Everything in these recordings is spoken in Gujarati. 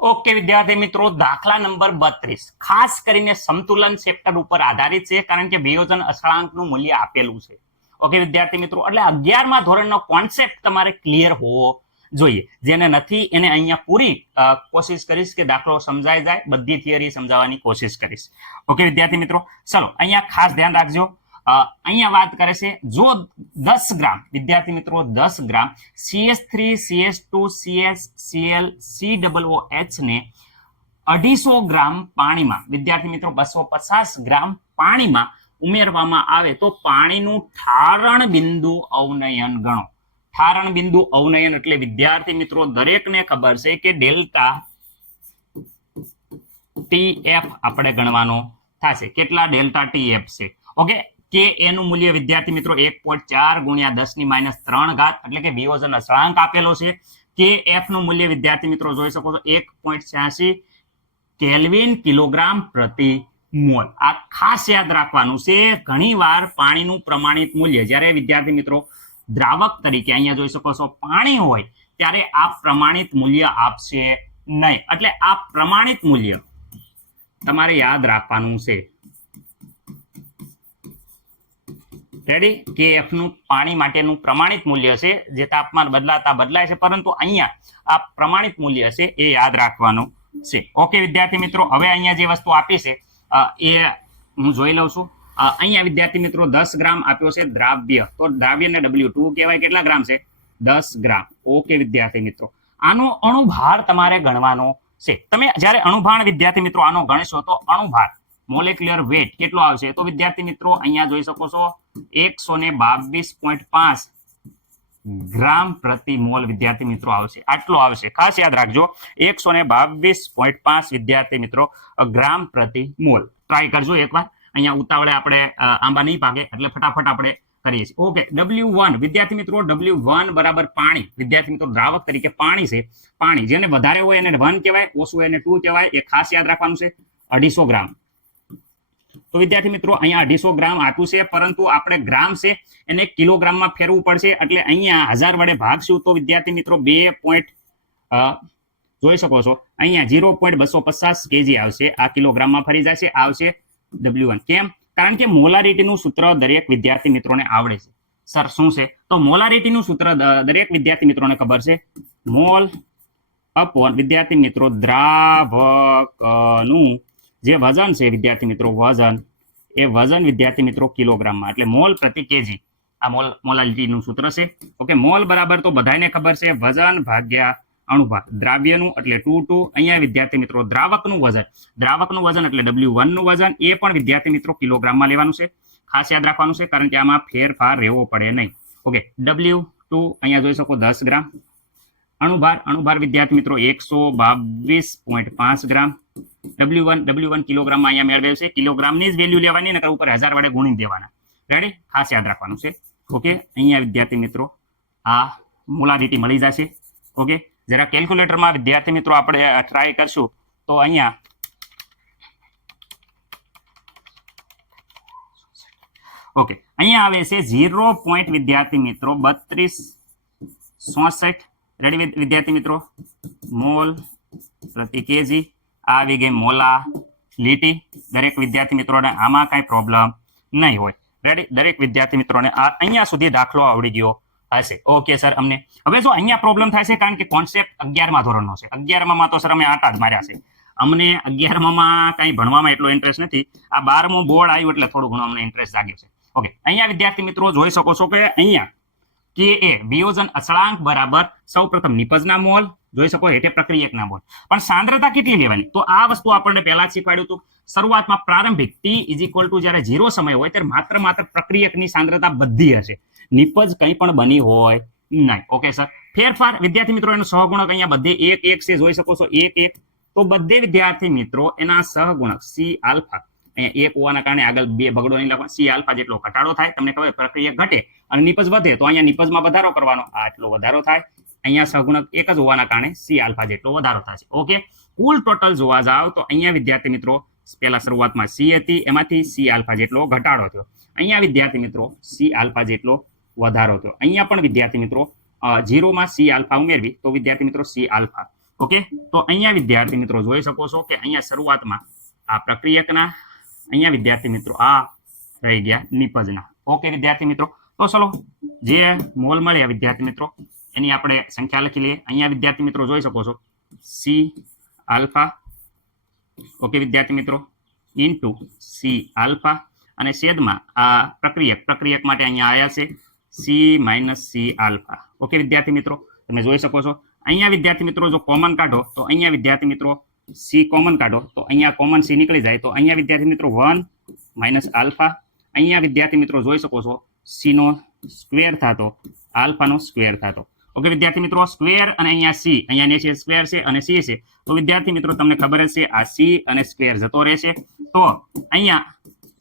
ઓકે વિદ્યાર્થી મિત્રો, દાખલા નંબર 32 ખાસ કરીને સમતુલન સેક્ટર ઉપર આધારિત છે, કારણ કે વિયોજન અચળાંકનું મૂલ્ય આપેલું છે. ઓકે વિદ્યાર્થી મિત્રો, એટલે 11મા ધોરણનો કોન્સેપ્ટ તમારે ક્લિયર હોવો જોઈએ. જેને નથી એને અહીંયા પૂરી કોશિશ કરીશ કે દાખલો સમજાઈ જાય, બધી થિયરી સમજાવવાની કોશિશ કરીશ. ઓકે વિદ્યાર્થી મિત્રો, ચલો અહીંયા ખાસ ધ્યાન રાખજો. અહીંયા વાત કરે છે, જો 10 ગ્રામ વિદ્યાર્થી મિત્રો 10 ગ્રામ CS3 CS2 CsCl COOH ને 250 ગ્રામ પાણીમાં વિદ્યાર્થી મિત્રો 250 ગ્રામ પાણીમાં ઉમેરવામાં આવે તો પાણીનું ઠારણ બિંદુ અવનયન ગણો. ઠારણ બિંદુ અવનયન એટલે વિદ્યાર્થી મિત્રો દરેકને ખબર છે કે ડેલ્ટા TF આપણે ગણવાનો થશે. કેટલા ડેલ્ટા TF છે? ઓકે, કે એનું મૂલ્ય વિદ્યાર્થી મિત્રો 1.4 ગુણ્યા 10⁻³ ઘાત એટલે કે વિયોજન અચળાંક આપેલો છે. કે એફ નું મૂલ્ય વિદ્યાર્થી મિત્રો જોઈ શકો છો 1.86 કેલ્વિન કિલોગ્રામ પ્રતિ મોલ. આ ખાસ યાદ રાખવાનું છે. ઘણીવાર પાણીનું પ્રમાણિત મૂલ્ય જ્યારે વિદ્યાર્થી મિત્રો દ્રાવક તરીકે અહીંયા જોઈ શકો છો પાણી હોય ત્યારે આ પ્રમાણિત મૂલ્ય આપશે નહીં. એટલે આ પ્રમાણિત મૂલ્ય તમારે યાદ રાખવાનું છે. રેડી? KF નું પાણી માટેનું પ્રમાણિત મૂલ્ય છે, જે તાપમાન બદલાતા બદલાય છે, પરંતુ અહીંયા આ પ્રમાણિત મૂલ્ય છે એ યાદ રાખવાનું છે. ઓકે વિદ્યાર્થી મિત્રો, હવે અહીંયા જે વસ્તુ આપી છે એ હું જોઈ લઉં છું. અહીંયા વિદ્યાર્થી મિત્રો 10 ગ્રામ આપ્યો છે દ્રાવ્ય, તો દ્રાવ્યને W2 કહેવાય. કેટલા ગ્રામ છે? 10 ગ્રામ. ઓકે વિદ્યાર્થી મિત્રો, આનો અણુભાર તમારે ગણવાનો છે. તમે જ્યારે અણુભાર વિદ્યાર્થી મિત્રો આનો ગણશો તો અણુભાર મોલેક્યુલર વેટ કેટલો આવશે? તો વિદ્યાર્થી મિત્રો અહીંયા જોઈ શકો છો 122.5 ગ્રામ પ્રતિ મોલ વિદ્યાર્થી મિત્રો આવશે. આટલો આવશે, ખાસ યાદ રાખજો. 122.5 વિદ્યાર્થી મિત્રો ગ્રામ પ્રતિ મોલ. ટ્રાય કરજો એકવાર. અહીંયા ઉતાવળે આપણે આંબા નહીં પાકે એટલે ફટાફટ આપણે કરીએ છીએ. ઓકે, W1 વિદ્યાર્થી મિત્રો W1 બરાબર પાણી. વિદ્યાર્થી મિત્રો દ્રાવક તરીકે પાણી છે. પાણી જેને વધારે હોય એને 1 કહેવાય, ઓછું એને 2 કહેવાય. એ ખાસ યાદ રાખવાનું છે. 250 ગ્રામ. તો વિદ્યાર્થી મિત્રો અહીંયા 250 ગ્રામ આપ્યું છે, પરંતુ આપણે ગ્રામ છે એને કિલોગ્રામમાં ફેરવું પડશે. એટલે અહીંયા 1000 વડે ભાગશું તો વિદ્યાર્થી મિત્રો 2 જોઈ શકો છો અહીંયા 0.250 kg આવશે. આ કિલોગ્રામમાં ફરી જશે, આવશે W1. કેમ? કારણ કે મોલારિટીનું સૂત્ર દરેક વિદ્યાર્થી મિત્રોને આવડે છે. સર શું છે? તો મોલારિટીનું સૂત્ર દરેક વિદ્યાર્થી મિત્રોને ખબર છે. મોલ અપોન વિદ્યાર્થી મિત્રો દ્રાવકનું જે વજન છે વિદ્યાર્થી મિત્રો વજન, એ વજન વિદ્યાર્થી મિત્રો કિલોગ્રામમાં, એટલે મોલ પ્રતિ કેજી. આ મોલારિટીનું સૂત્ર છે. ઓકે, મોલ બરાબર તો બધાને ખબર છે વજન ભાગ્યા અણુભાર. દ્રાવ્યનું એટલે 2 અહીંયા વિદ્યાર્થી મિત્રો દ્રાવકનું વજન એટલે W1 નું વજન, એ પણ વિદ્યાર્થી મિત્રો કિલોગ્રામમાં લેવાનું છે. ખાસ યાદ રાખવાનું છે, કારણ કે આમાં ફેરફાર રહેવો પડે નહીં. ઓકે, W2 અહીંયા જોઈ શકો 10 ગ્રામ. અણુભાર વિદ્યાર્થી મિત્રો 122.5 ગ્રામ. W1 કિલોગ્રામમાં અહીંયા મેળવેલ છે. કિલોગ્રામની જ વેલ્યુ લેવાની, નકર ઉપર 1000 વડે ગુણી દેવાના. રેડી? ખાસ યાદ રાખવાનું છે. ઓકે, અહીંયા વિદ્યાર્થી મિત્રો આ મોલારિટી મળી જશે. ઓકે, જરા કેલ્ક્યુલેટરમાં વિદ્યાર્થી મિત્રો આપણે ટ્રાય કરશું તો અહીંયા ઓકે અહીંયા આવે છે 0. વિદ્યાર્થી મિત્રો 32.66. રેડી વિદ્યાર્થી મિત્રો? મોલ પ્રતિ કેજી. આવી ગઈ મોલા લીટી. દરેક વિદ્યાર્થી મિત્રોને આમાં કઈ પ્રોબ્લેમ નહીં હોય. રેડી? દરેક વિદ્યાર્થી મિત્રોને આ અહીંયા સુધી દાખલો આવડી ગયો હશે. ઓકે સર, અમને હવે જો અહીંયા પ્રોબ્લેમ થાય છે કારણ કે કોન્સેપ્ટ 11મા ધોરણનો છે. 11મા તો સર અમે આટા જ માર્યા છે. અમને 11મા કઈ ભણવામાં એટલો ઇન્ટરેસ્ટ નથી. આ 12મું બોર્ડ આવ્યું એટલે થોડું ઘણું અમને ઇન્ટરેસ્ટ જાગ્યો છે. ઓકે, અહીંયા વિદ્યાર્થી મિત્રો જોઈ શકો છો કે અહીંયા કે એ વિયોજન અચળાંક બરાબર સૌપ્રથમ નિપજના મોલ જોઈ શકો, હેઠે પ્રક્રિયકના મોલ. પણ સાંદ્રતા કેટલી લેવાની? તો આ વસ્તુ આપણને પહેલા જ શીખવાડ્યું હતું. શરૂઆતમાં પ્રારંભિક T = જ્યારે 0 સમય હોય ત્યારે માત્ર પ્રક્રિયકની સાંદ્રતા બધી હશે. નિપજ કંઈ પણ બની હોય નહીં. ઓકે સર, ફેરફાર વિદ્યાર્થી મિત્રો એનો સહગુણક અહીંયા બધે 1 છે. જોઈ શકો છો 1 તો બધે વિદ્યાર્થી મિત્રો એના સહગુણક C આલ્ફા અહીંયા 1 હોવાના કારણે આગળ 2 બગડો નહીં લખવાનો. C આલ્ફા જેટલો ઘટાડો થાય. તમને ખબર પ્રક્રિયા ઘટે અને નિપજ વધે તો અહીંયા નિપજમાં વધારો કરવાનો. આ એટલો વધારો થાય. અહીંયા સહગુણક 1 જ હોવાના કારણે C આલ્ફા જેટલો વધારો થાય છે. ઓકે, કુલ ટોટલ જોવા જાવ તો અહીંયા વિદ્યાર્થી મિત્રો પહેલા શરૂઆતમાં C હતી, એમાંથી C આલ્ફા જેટલો ઘટાડો થયો. અહીંયા વિદ્યાર્થી મિત્રો C આલ્ફા જેટલો વધારો થયો. અહીંયા પણ વિદ્યાર્થી મિત્રો 0 માં C આલ્ફા ઉમેરવી તો વિદ્યાર્થી મિત્રો C આલ્ફા ઓકે, તો અહીંયા વિદ્યાર્થી મિત્રો જોઈ શકો છો કે અહીંયા શરૂઆતમાં આ પ્રક્રિયકના, અહીંયા વિદ્યાર્થી મિત્રો આ રહી ગયા નિપજના. ઓકે વિદ્યાર્થી મિત્રો, તો ચલો જે મોલ મળ્યા વિદ્યાર્થી મિત્રો એની આપણે સંખ્યા લખી લઈએ. અહીંયા વિદ્યાર્થી મિત્રો જોઈ શકો છો સી આલ્ફા, ઓકે વિદ્યાર્થી મિત્રો, ઇન્ટુ સી આલ્ફા, અને છેદમાં આ પ્રક્રિયક માટે અહીંયા આવ્યા છે C minus C alpha. Okay વિદ્યાર્થી મિત્રો, તમે જોઈ શકો છો. અહીંયા વિદ્યાર્થી મિત્રો જો કોમન કાઢો તો અહીંયા વિદ્યાર્થી મિત્રો સી કોમન કાઢો તો અહીંયા કોમન સી નીકળી જાય, તો અહીંયા વિદ્યાર્થી મિત્રો 1 માઇનસ આલ્ફા. અહીંયા વિદ્યાર્થી મિત્રો જોઈ શકો છો સી નો સ્ક્વેર થતો, આલ્ફાનો સ્ક્વેર થતો. ઓકે વિદ્યાર્થી મિત્રો, સ્ક્વેર અને અહીંયા સી, અહીંયા નીચે સ્ક્વેર છે અને સી છે, તો વિદ્યાર્થી મિત્રો તમને ખબર જ છે આ સી અને સ્ક્વેર જતો રહેશે. તો અહીંયા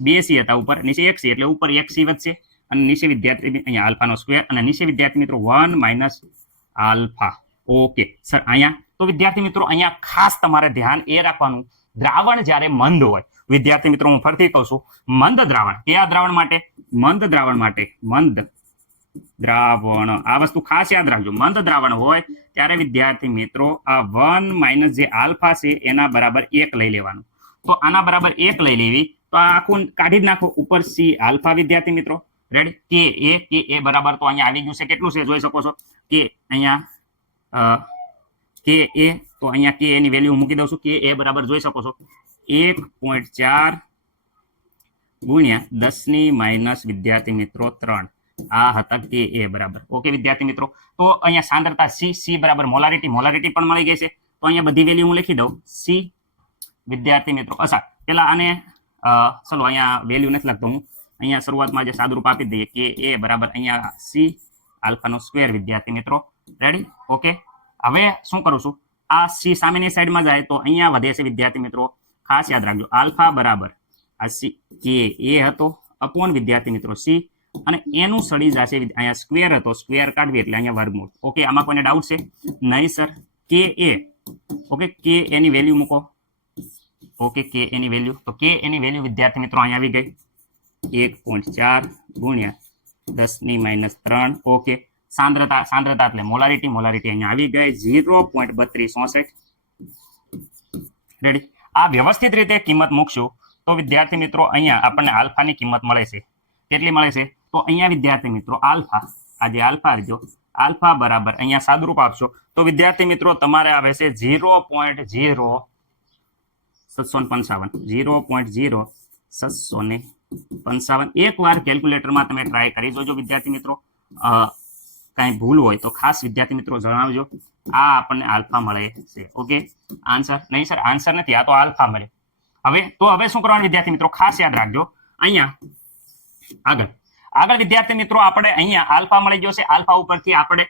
2 સી હતા, ઉપર નીચે 1 સી, એટલે ઉપર 1 સી વધશે અને નીચે વિદ્યાર્થી અહીંયા આલ્ફાનો સ્ક્વેર અને નીચે વિદ્યાર્થી મિત્રો 1 માઇનસ આલ્ફા. ઓકે સર, અહીંયા તો વિદ્યાર્થી મિત્રો અહીંયા ખાસ તમારે ધ્યાન એ રાખવાનું, દ્રાવણ જ્યારે મંદ હોય વિદ્યાર્થી મિત્રો, હું ફરીથી કહું છું, મંદ દ્રાવણ, કયા દ્રાવણ માટે? મંદ દ્રાવણ માટે. મંદ દ્રાવણ, આ વસ્તુ ખાસ યાદ રાખજો. મંદ દ્રાવણ હોય ત્યારે વિદ્યાર્થી મિત્રો આ 1 માઇનસ જે આલ્ફા છે એના બરાબર 1 લઈ લેવાનું. તો આના બરાબર 1 લઈ લેવી, તો આ આખું કાઢી જ નાખો. ઉપર સી આલ્ફા વિદ્યાર્થી મિત્રો, રેડી. કે એ બરાબર તો અહીંયા આવી ગયું છે, કેટલું છે જોઈ શકો છો કે અહીંયા કે એ, તો અહીંયા કે એની વેલ્યુ મૂકી દઉં છું. કે એ બરાબર જોઈ શકો છો 1.4 ગુણ્યા 10 ની માઇનસ વિદ્યાર્થી મિત્રો 3. આ હતા કે એ બરાબર. ઓકે વિદ્યાર્થી મિત્રો, તો અહીંયા સાંદ્રતા સી બરાબર મોલારિટી પણ મળી ગઈ છે. તો અહીંયા બધી વેલ્યુ હું લખી દઉં. સી વિદ્યાર્થી મિત્રો, અચ્છા પેલા આને ચલો અહીંયા વેલ્યુ નથી લખતો હું, અહીંયા શરૂઆતમાં જે સાદુરૂપ આપી દઈએ કે એ બરાબર અહીંયા સી આલ્ફાનો સ્ક્વેર વિદ્યાર્થી મિત્રો, રેડી. ઓકે, હવે શું કરું છું, આ સી સામેની સાઈડમાં જાય તો અહીંયા વધે છે વિદ્યાર્થી મિત્રો, ખાસ યાદ રાખજો. આલ્ફા બરાબર આ સી કે એ હતો અપોન વિદ્યાર્થી મિત્રો સી, અને એનું સડી જશે અહીંયા સ્ક્વેર હતો, સ્ક્વેર કાઢવી એટલે અહીંયા વર્ગમૂળ. ઓકે, આમાં કોઈને ડાઉટ છે? નહીં સર. કે એ, ઓકે, કે એની વેલ્યુ મૂકો. ઓકે, કે એની વેલ્યુ, તો કે એની વેલ્યુ વિદ્યાર્થી મિત્રો અહીંયા આવી ગઈ 1.4 ગુણ્યા 10 ની માઇનસ 3. ઓકે, સાંદ્રતા એટલે મોલારિટી અહીંયા આવી ગઈ 0.3264. રેડી. આ વ્યવસ્થિત રીતે કિંમત મૂકશું તો વિદ્યાર્થી મિત્રો અહીંયા આપણને આલ્ફાની કિંમત મળે છે. કેટલી મળે છે? તો અહીંયા વિદ્યાર્થી મિત્રો આલ્ફા, આ જે આલ્ફા આવજો, આલ્ફા બરાબર અહીંયા સાદુરૂપ આપશો તો વિદ્યાર્થી મિત્રો તમારે આવે છે 0.0755. એકવાર કેલ્ક્યુલેટરમાં તમે ટ્રાય કરી જોજો વિદ્યાર્થી મિત્રો. કાંઈ ભૂલ હોય તો ખાસ વિદ્યાર્થી મિત્રો જણાવજો. આ આપણને આલ્ફા મળે છે. ઓકે, આન્સર નહીં સર, આન્સર નથી, આ તો આલ્ફા મળે. હવે શું કરવાનું વિદ્યાર્થી મિત્રો, ખાસ યાદ રાખજો. અહીંયા આગળ વિદ્યાર્થી મિત્રો આપણે અહીંયા આલ્ફા મળી ગયો છે. આલ્ફા ઉપરથી આપણે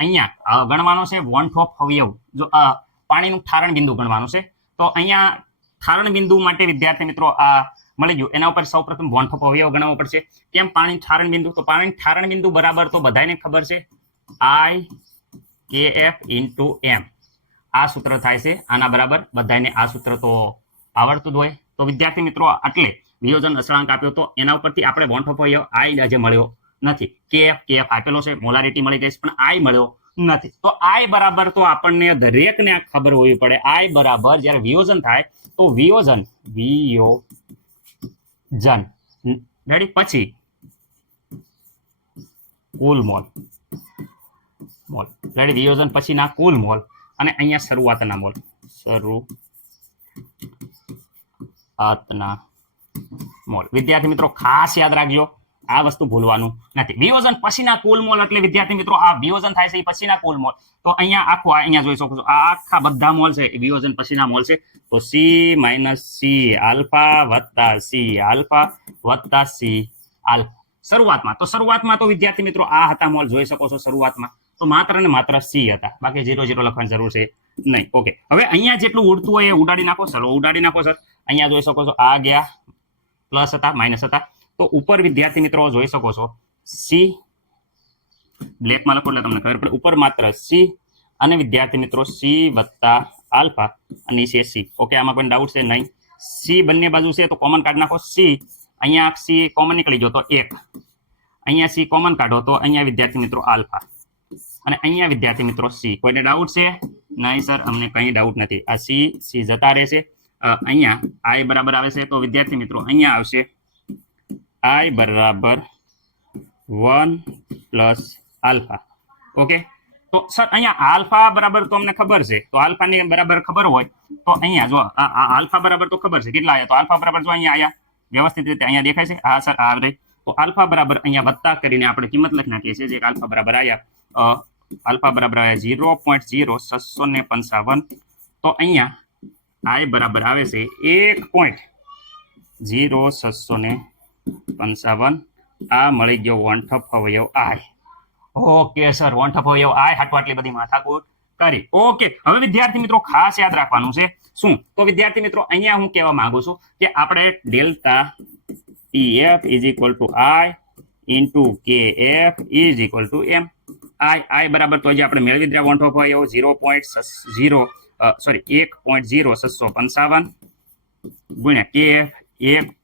અહીંયા ગણવાનો છે વોન્ટ ઓફ અવયવ, જો પાણીનું ઠારણ બિંદુ ગણવાનું છે. તો અહીંયા ઠારણ બિંદુ માટે વિદ્યાર્થી મિત્રો આ મળી ગયું, એના ઉપર સૌપ્રથમ વોન્ટ ઓફ અવયવ ગણવો પડશે. કેમ? પાણી ઠારણ બિંદુ, તો પાણી ઠારણ બિંદુ બરાબર તો બધાને ખબર છે IKF × M. આ સૂત્ર થાય છે, આના બરાબર બધાને આ સૂત્ર તો આવડતું જ હોય. તો વિદ્યાર્થી મિત્રો આટલે વિયોજન અચળાંક આપ્યો તો એના ઉપરથી આપણે વોન્ટ ઓફ અવયવ I આજે મળ્યો નથી. KF આપેલો છે, મોલારિટી મળી ગઈ છે, પણ I મળ્યો નથી. તો I બરાબર તો આપણને દરેકને આ ખબર હોવી પડે. I બરાબર જ્યારે વિયોજન થાય તો વિયોજન રેડી, પછી કુલ મોલ, રેડી, વિયોજન પછીના કુલ મોલ, અને અહીંયા શરૂઆતના મોલ, વિદ્યાર્થી મિત્રો ખાસ યાદ રાખજો, આ વસ્તુ ભૂલવાનું નથી. વિયોજન પછીના કુલ મોલ એટલે વિદ્યાર્થી મિત્રો આ વિયોજન થાય છે એ પછીના કુલ મોલ. તો અહીંયા આખું અહીંયા જોઈ શકો છો, આ આખા બધા મોલ છે એ વિયોજન પછીના મોલ છે. તો સી માઇનસ સી આલ્ફા વત્તા સી આલ્ફા વત્તા સી આલ્ફા શરૂઆતમાં તો વિદ્યાર્થી મિત્રો આ હતા મોલ, જોઈ શકો છો. શરૂઆતમાં તો માત્ર ને માત્ર સી હતા, બાકી 0 લખવાની જરૂર છે નહીં. ઓકે, હવે અહીંયા જેટલું ઉડતું હોય એ ઉડાડી નાખો. ચલો ઉડાડી નાખો સર. અહીંયા જોઈ શકો છો આ ગયા પ્લસ હતા, માઇનસ હતા. તો ઉપર વિદ્યાર્થી મિત્રો જોઈ શકો છો સી, બ્લેકમાં લખો એટલે તમને ખબર પડે. ઉપર માત્ર સી અને વિદ્યાર્થી મિત્રો સી વત્તા આલ્ફા અને છે સી. ઓકે, આમાં કોઈ ડાઉટ છે નહીં. સી બંને બાજુ છે તો કોમન કાઢી નાખો. સી અહીંયા સી કોમન નીકળી ગયો તો 1, અહીંયા સી કોમન કાઢો તો અહીંયા વિદ્યાર્થી મિત્રો આલ્ફા, અને અહીંયા વિદ્યાર્થી મિત્રો સી. કોઈને ડાઉટ છે? નહીં સર, અમને કંઈ ડાઉટ નથી. આ સી જતા રહેશે. અહીંયા આઈ બરાબર આવે છે, તો વિદ્યાર્થી મિત્રો અહીંયા આવશે આઈ બરાબર 1 પ્લસ આલ્ફા. ઓકે, તો સર અહીંયા આલ્ફા બરાબર તો અમને ખબર છે, તો આલ્ફાની બરાબર ખબર હોય તો અહીંયા જો આ આલ્ફા બરાબર તો ખબર છે કેટલા આવ્યા, તો આલ્ફા બરાબર જો અહીંયા આયા વ્યવસ્થિત રીતે અહીંયા દેખાય છે. હા સર, આ રહી. તો આલ્ફા બરાબર અહીંયા વત્તા કરીને આપણે કિંમત લખી નાખીએ છીએ, જે આલ્ફા બરાબર આવ્યા આલ્ફા બરાબર આવ્યા 0.0655. તો અહીંયા આઈ બરાબર આવે છે 1.0655. આ મળી ગયો વનઠપ અવયવ આઈ. ઓકે સર, વનઠપ અવયવ આઈ હાટુ આટલી બધી માથાકૂટ કરી. ઓકે, હવે વિદ્યાર્થી મિત્રો ખાસ યાદ રાખવાનું છે શું, તો વિદ્યાર્થી મિત્રો અહીંયા હું કહેવા માંગુ છું કે આપણે delta TF is equal to I into KF is equal to M. I બરાબર તો જે આપણે મેળવી દીધા વનઠપ અવયવ 1.0655 ગુણ્યા KF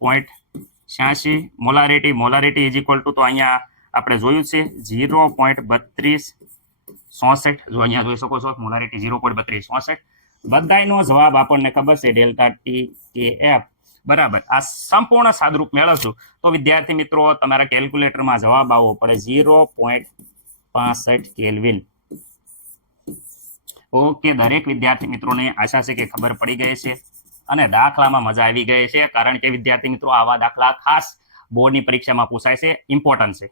1.86. Molarity is equal two તો અહીંયા આપણે જોયું છે 0.3264. જો અહીંયા જોઈ શકો છો મોલારિટી 0.3264. બધાયનો જવાબ આપણને ખબર છે ડેલ્ટા TKF બરાબર. આ સંપૂર્ણ સાદરૂપ મેળવશું તો વિદ્યાર્થી મિત્રો તમારા કેલ્ક્યુલેટરમાં જવાબ આવવો પડે 0.65 કેલ્વિન. ઓકે, દરેક વિદ્યાર્થી મિત્રોને આશા છે કે ખબર પડી ગઈ છે અને દાખલામાં મજા આવી ગઈ છે, કારણ કે વિદ્યાર્થી મિત્રો આવા દાખલા ખાસ બોર્ડની પરીક્ષામાં પૂછાય છે, ઇમ્પોર્ટન્ટ છે.